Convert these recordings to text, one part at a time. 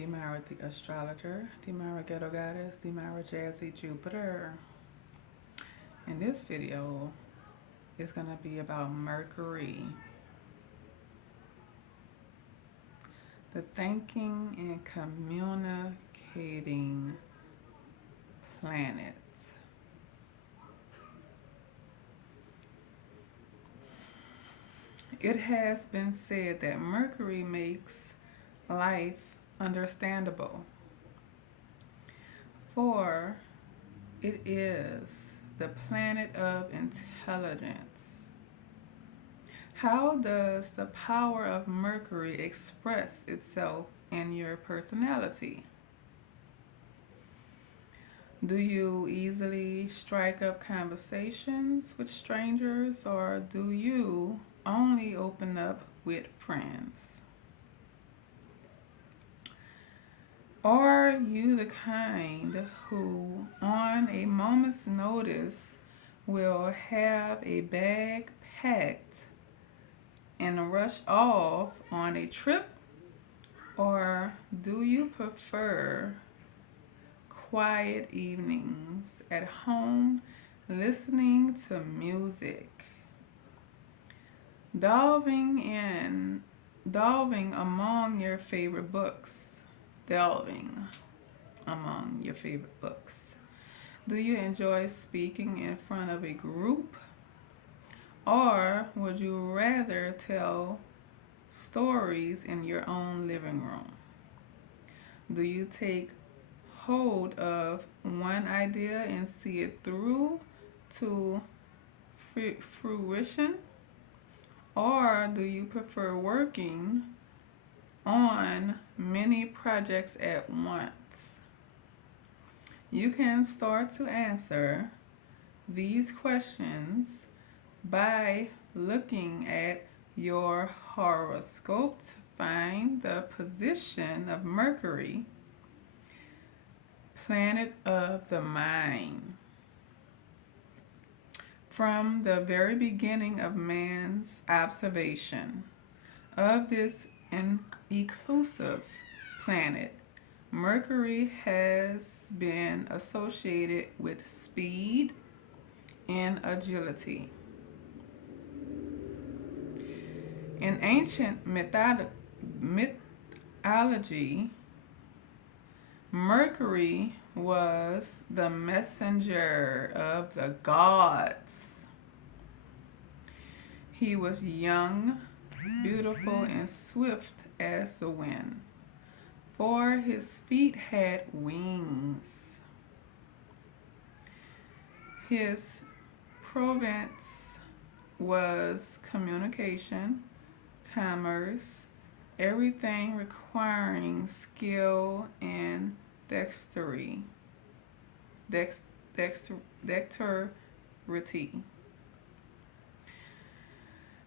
Demara the astrologer, Demara ghetto goddess, Demara jazzy Jupiter. In this video, it's going to be about Mercury, the thinking and communicating planet. It has been said that Mercury makes life understandable, for it is the planet of intelligence. How does the power of Mercury express itself in your personality? Do you easily strike up conversations with strangers, or do you only open up with friends? Are you the kind who, on a moment's notice, will have a bag packed and rush off on a trip? Or do you prefer quiet evenings at home listening to music? Delving among your favorite books. Delving among your favorite books. Do you enjoy speaking in front of a group? Or would you rather tell stories in your own living room? Do you take hold of one idea and see it through to fruition? Or do you prefer working on many projects at once? You can start to answer these questions by looking at your horoscope to find the position of Mercury, planet of the mind. From the very beginning of man's observation of this inclusive planet, Mercury has been associated with speed and agility. In ancient mythology, Mercury was the messenger of the gods. He was young, beautiful, and swift as the wind, for his feet had wings. His province was communication, commerce, everything requiring skill and dexterity.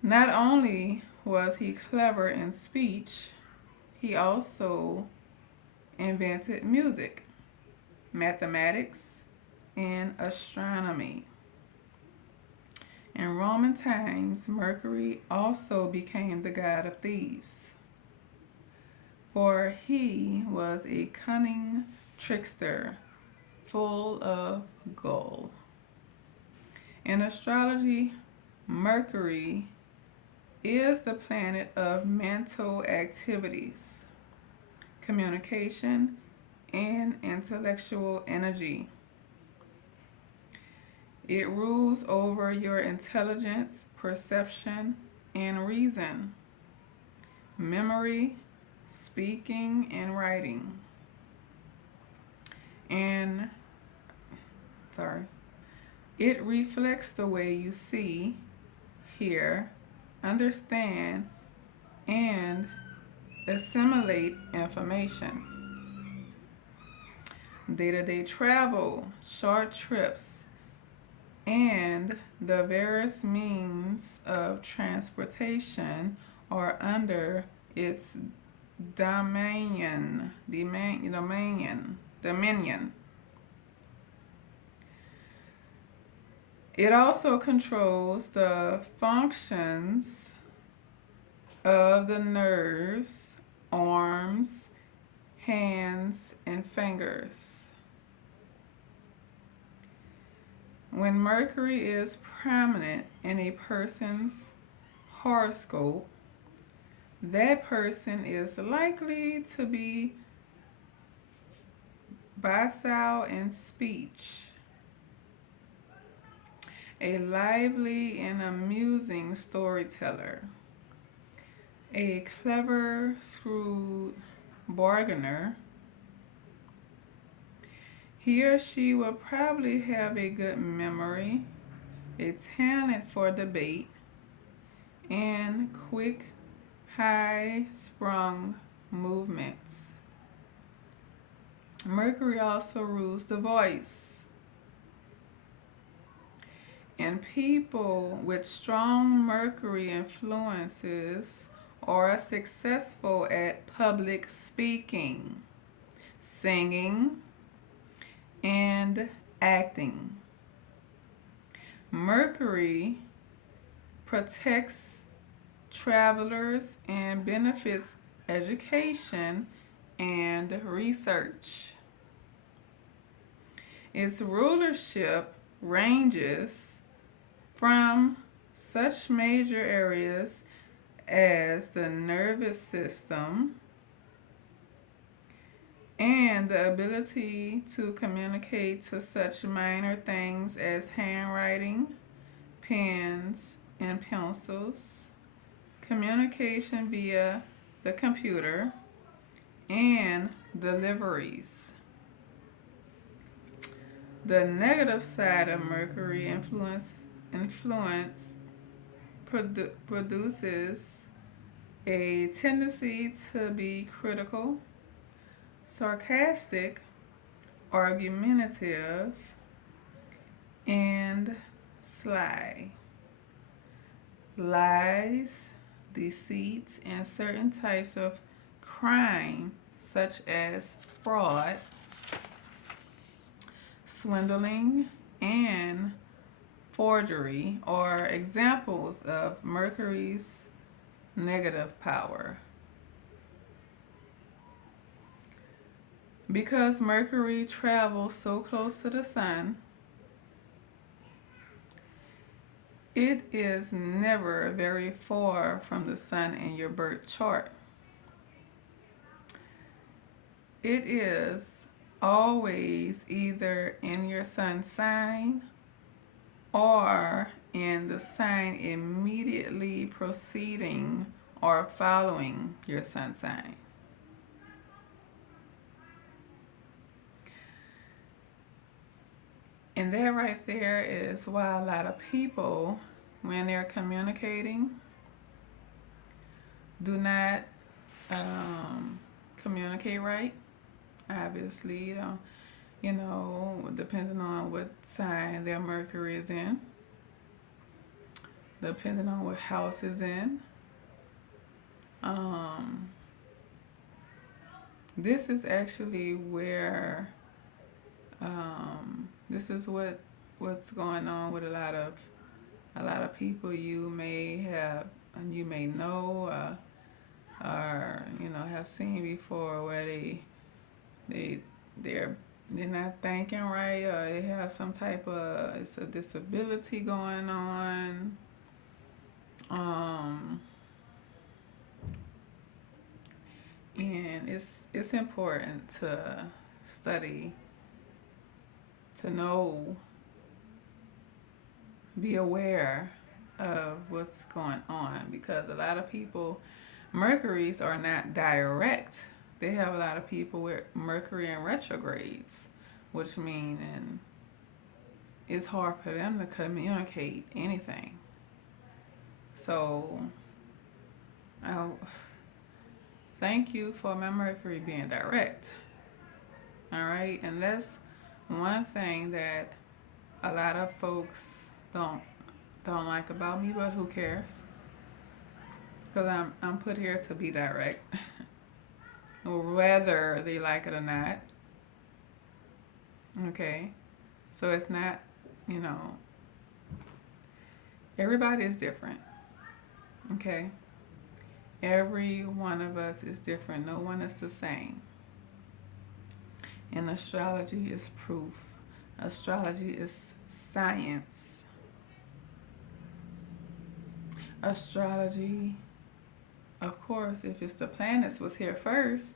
Not only was he clever in speech, he also invented music, mathematics, and astronomy. In Roman times, Mercury also became the god of thieves, for he was a cunning trickster full of gold. In astrology, Mercury is the planet of mental activities, communication, and intellectual energy. It rules over your intelligence, perception, and reason, memory, speaking, and writing. And it reflects the way you see, hear, understand, and assimilate information. Day-to-day travel, short trips, and the various means of transportation are under its dominion. It also controls the functions of the nerves, arms, hands, and fingers. When Mercury is prominent in a person's horoscope, that person is likely to be facile in speech, a lively and amusing storyteller, a clever, shrewd bargainer. He or she will probably have a good memory, a talent for debate, and quick, high sprung movements. Mercury also rules the voice, and people with strong Mercury influences are successful at public speaking, singing, and acting. Mercury protects travelers and benefits education and research. Its rulership ranges from such major areas as the nervous system and the ability to communicate to such minor things as handwriting, pens, and pencils, communication via the computer, and deliveries. The negative side of Mercury influence produces a tendency to be critical, sarcastic, argumentative, and sly. Lies, deceit, and certain types of crime, such as fraud, swindling, and forgery, are examples of Mercury's negative power. Because Mercury travels so close to the sun, it is never very far from the sun in your birth chart. It is always either in your sun sign or in the sign immediately preceding or following your sun sign. And that right there is why a lot of people, when they're communicating, do not communicate right. Obviously, depending on what sign their Mercury is in, depending on what house is in. This is actually where this is what's going on with a lot of people you may have and you may know or have seen before, where they they're not thinking right, or they have some type of it's a disability going on. And it's important to study, to know, be aware of what's going on, because a lot of people, Mercuries are not direct. They have a lot of people with Mercury in retrogrades, which mean and it's hard for them to communicate anything. So, I thank you for my Mercury being direct. All right, and that's one thing that a lot of folks don't like about me, but who cares? Because I'm put here to be direct, whether they like it or not. Okay, so it's not, you know, everybody is different. Okay, every one of us is different. No one is the same. And astrology is proof. Astrology is science. Astrology, of course, if it's the planets was here first.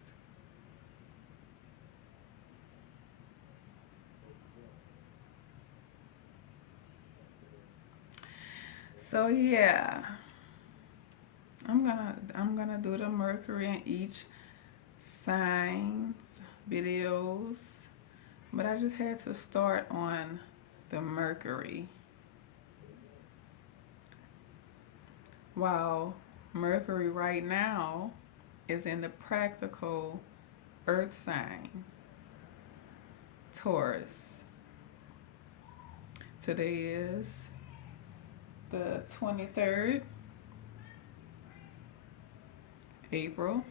So yeah, I'm gonna do the Mercury in each signs videos, but I just had to start on the Mercury. While Mercury right now is in the practical earth sign, Taurus. Today is the 23rd April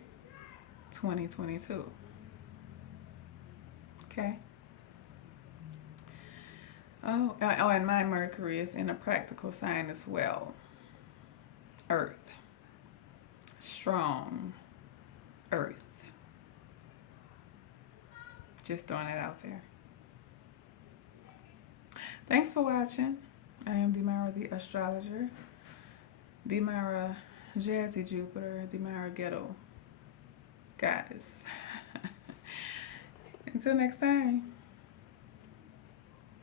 2022. Okay. And my Mercury is in a practical sign as well. Earth. Strong Earth. Just throwing it out there. Thanks for watching. I am Demara the astrologer. Demara Jazzy Jupiter. Demara Ghetto Goddess. Until next time.